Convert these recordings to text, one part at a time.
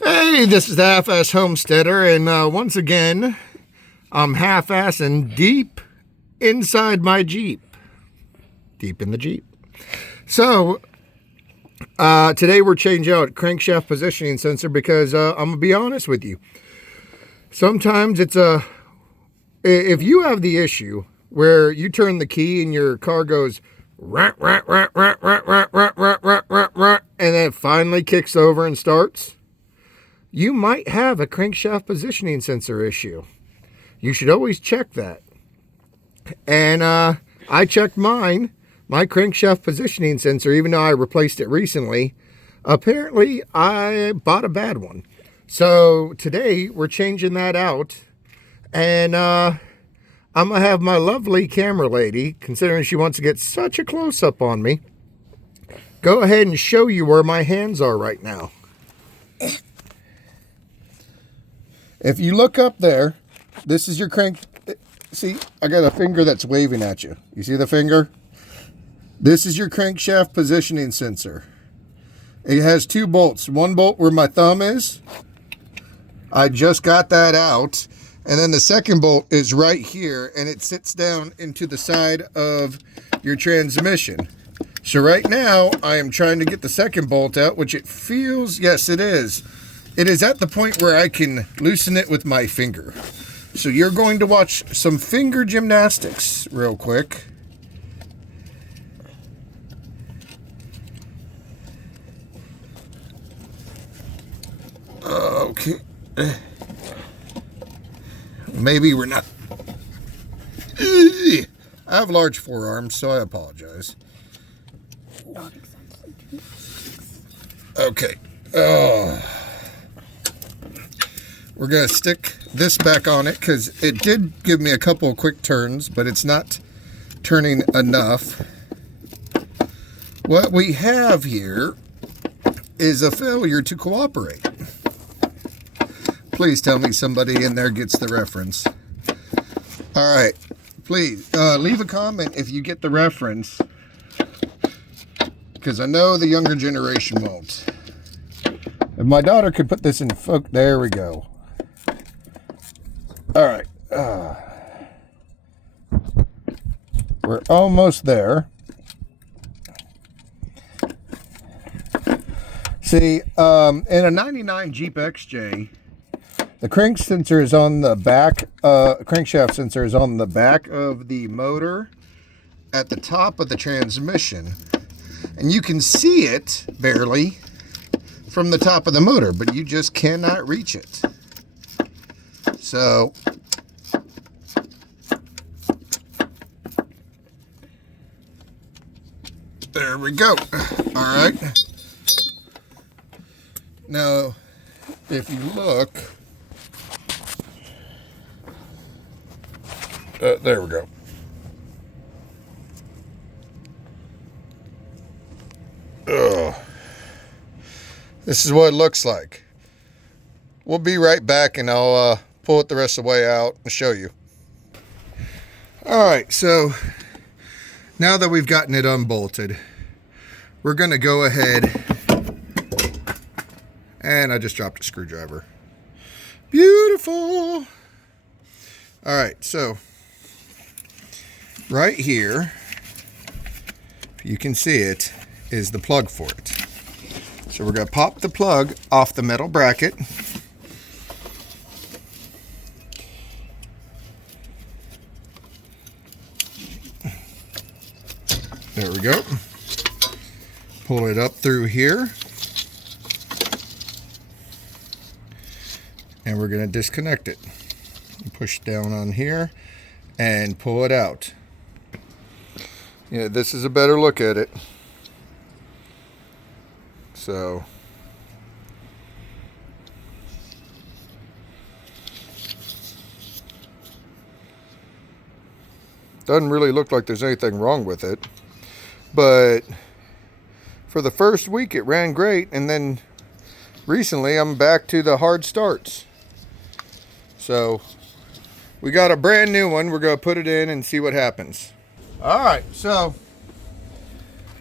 Hey, this is the Half-Ass Homesteader, and once again, I'm half-assing deep inside my Jeep. Deep in the Jeep. So, today we're changing out crankshaft positioning sensor because I'm going to be honest with you. Sometimes it's if you have the issue where you turn the key and your car goes and then it finally kicks over and starts, you might have a crankshaft positioning sensor issue. You should always check that. And I checked my crankshaft positioning sensor, even though I replaced it recently. Apparently, I bought a bad one. So today, we're changing that out. And I'm going to have my lovely camera lady, considering she wants to get such a close-up on me, go ahead and show you where my hands are right now. If you look up there, this is your crank. See, I got a finger that's waving at you. You see the finger? This is your crankshaft positioning sensor. It has two bolts. One bolt where my thumb is. I just got that out. And then the second bolt is right here, and it sits down into the side of your transmission. So right now, I am trying to get the second bolt out, which it feels, yes, it is. It is at the point where I can loosen it with my finger. So you're going to watch some finger gymnastics real quick. Okay. Maybe we're not. I have large forearms, so I apologize. Okay. We're going to stick this back on it because it did give me a couple of quick turns, but it's not turning enough. What we have here is a failure to cooperate. Please tell me somebody in there gets the reference. All right. Please leave a comment if you get the reference, because I know the younger generation won't. If my daughter could put this in focus, there we go. All right. We're almost there. See, in a 99 Jeep XJ, the crank sensor is on the back, crankshaft sensor is on the back of the motor at the top of the transmission. And you can see it barely from the top of the motor, but you just cannot reach it. So, there we go. All right. Now, if you look, there we go. This is what it looks like. We'll be right back, and I'll pull it the rest of the way out and show you. All right, so now that we've gotten it unbolted, we're going to go ahead, and I just dropped a screwdriver. Beautiful. All right, so right here, if you can see it, is the plug for it. So we're going to pop the plug off the metal bracket. There we go. Pull it up through here. And we're going to disconnect it. Push down on here and pull it out. Yeah, this is a better look at it. So doesn't really look like there's anything wrong with it. But for the first week it ran great, and then recently I'm back to the hard starts. So we got a brand new one. We're going to put it in and see what happens. All right, so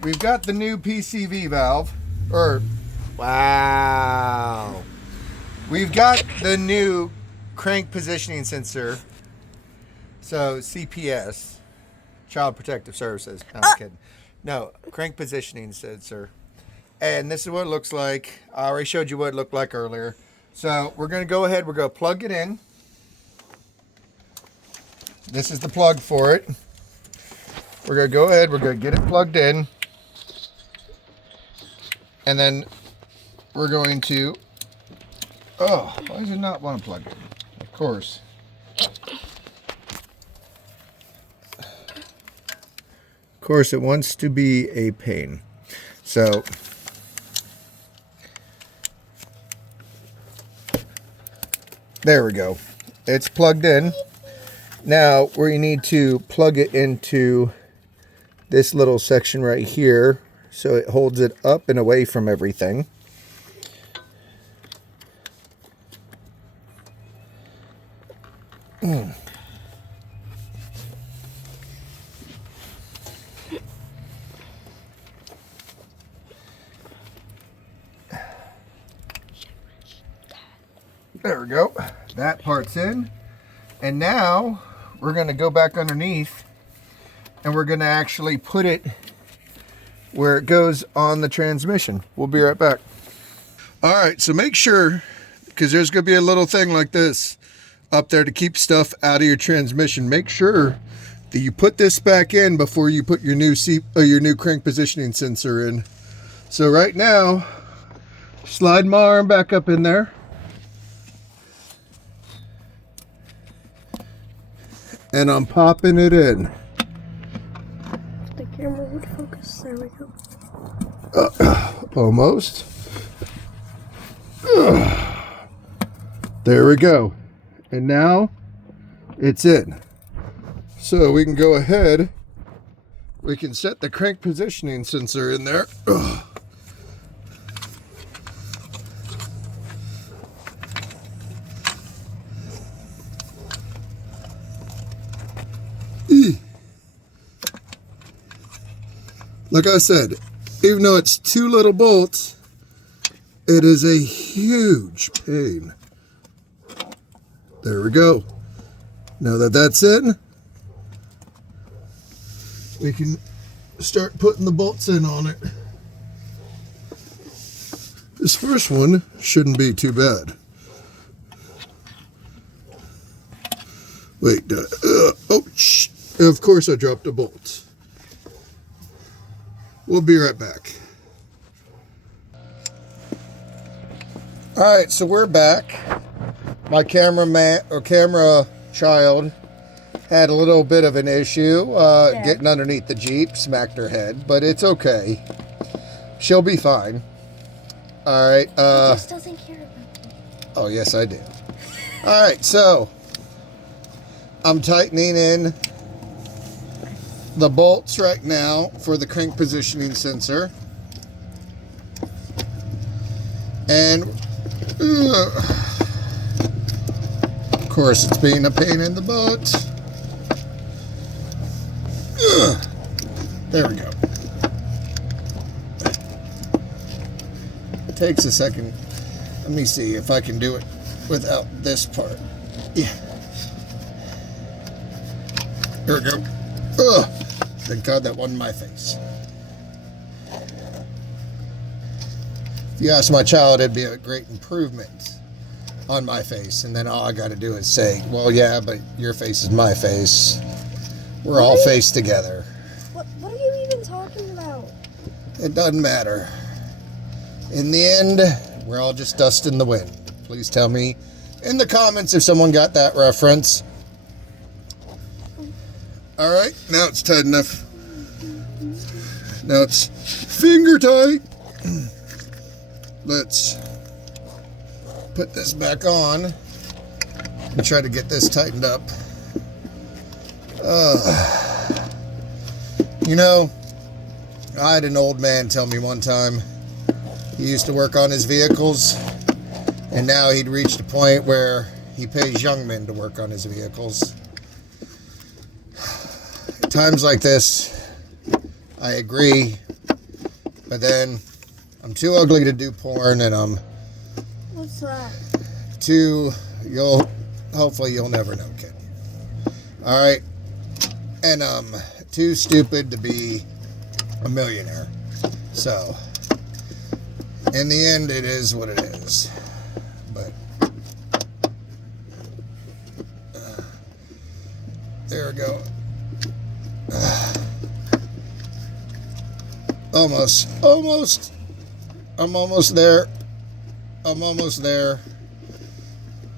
we've got the new PCV valve. Wow. We've got the new crank positioning sensor. So CPS, Child Protective Services. No, I'm kidding. No, crank positioning sensor. And this is what it looks like. I already showed you what it looked like earlier. So we're going to go ahead. We're going to plug it in. This is the plug for it. We're going to go ahead. We're going to get it plugged in. And then we're going to... Oh, why does it not want to plug in? Of course. Of course, it wants to be a pain. So... there we go. It's plugged in. Now we need to plug it into this little section right here so it holds it up and away from everything. There we go. That part's in. And now we're going to go back underneath and we're going to actually put it where it goes on the transmission. We'll be right back. All right, so make sure, because there's going to be a little thing like this up there to keep stuff out of your transmission. Make sure that you put this back in before you put your new crank positioning sensor in. So right now, slide my arm back up in there. And I'm popping it in. The camera would focus. There we go. Almost. There we go. And now it's in. So we can go ahead. We can set the crank positioning sensor in there. Like I said, even though it's 2 little bolts, it is a huge pain. There we go. Now that that's in, we can start putting the bolts in on it. This first one shouldn't be too bad. Wait, of course I dropped a bolt. We'll be right back. All right, so we're back. My camera child had a little bit of an issue getting underneath the Jeep, smacked her head, but it's okay. She'll be fine. All right. He just doesn't care about me. Oh, yes, I do. All right, so I'm tightening in the bolts right now for the crank positioning sensor. And of course it's being a pain in the butt. There we go. It takes a second. Let me see if I can do it without this part. Yeah. There we go. Thank God that wasn't my face. If you ask my child, it'd be a great improvement on my face. And then all I got to do is say, well, yeah, but your face is my face. We're all faced together. What are you even talking about? It doesn't matter. In the end, we're all just dust in the wind. Please tell me in the comments if someone got that reference. All right, now it's tight enough. Now it's finger tight. Let's put this back on and try to get this tightened up. You know, I had an old man tell me one time he used to work on his vehicles, and now he'd reached a point where he pays young men to work on his vehicles. Times like this, I agree, but then I'm too ugly to do porn, and What's that? hopefully you'll never know, kid. All right. And too stupid to be a millionaire. So, in the end, it is what it is. But there we go. Almost. I'm almost there.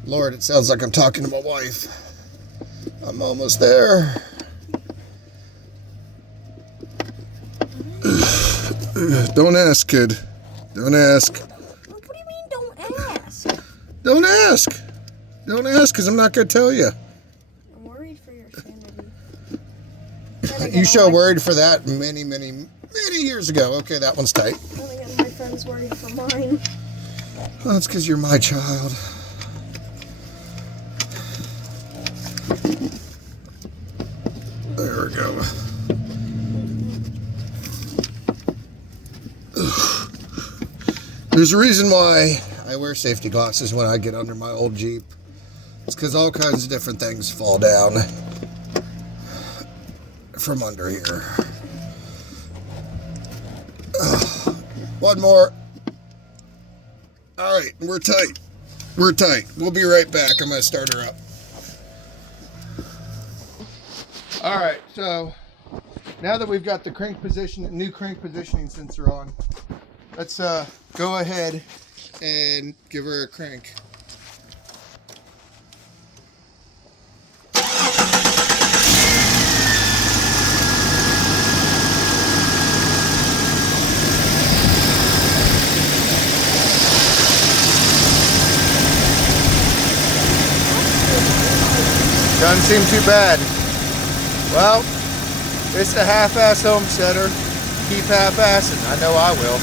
Lord, it sounds like I'm talking to my wife. I'm almost there. Don't ask, kid. Don't ask. What do you mean, don't ask? Don't ask. Don't ask, because I'm not going to tell you. I'm worried for your sanity. You show worried for that many years ago. Okay, that one's tight. Then again, my friend's worried for mine. Well, that's because you're my child. There we go. There's a reason why I wear safety glasses when I get under my old Jeep. It's because all kinds of different things fall down from under here. One more. All right, we're tight. We're tight. We'll be right back. I'm going to start her up. All right, so now that we've got the new crank positioning sensor on, let's go ahead and give her a crank. Doesn't seem too bad. Well, it's a half-ass homesteader. Keep half-assing. I know I will.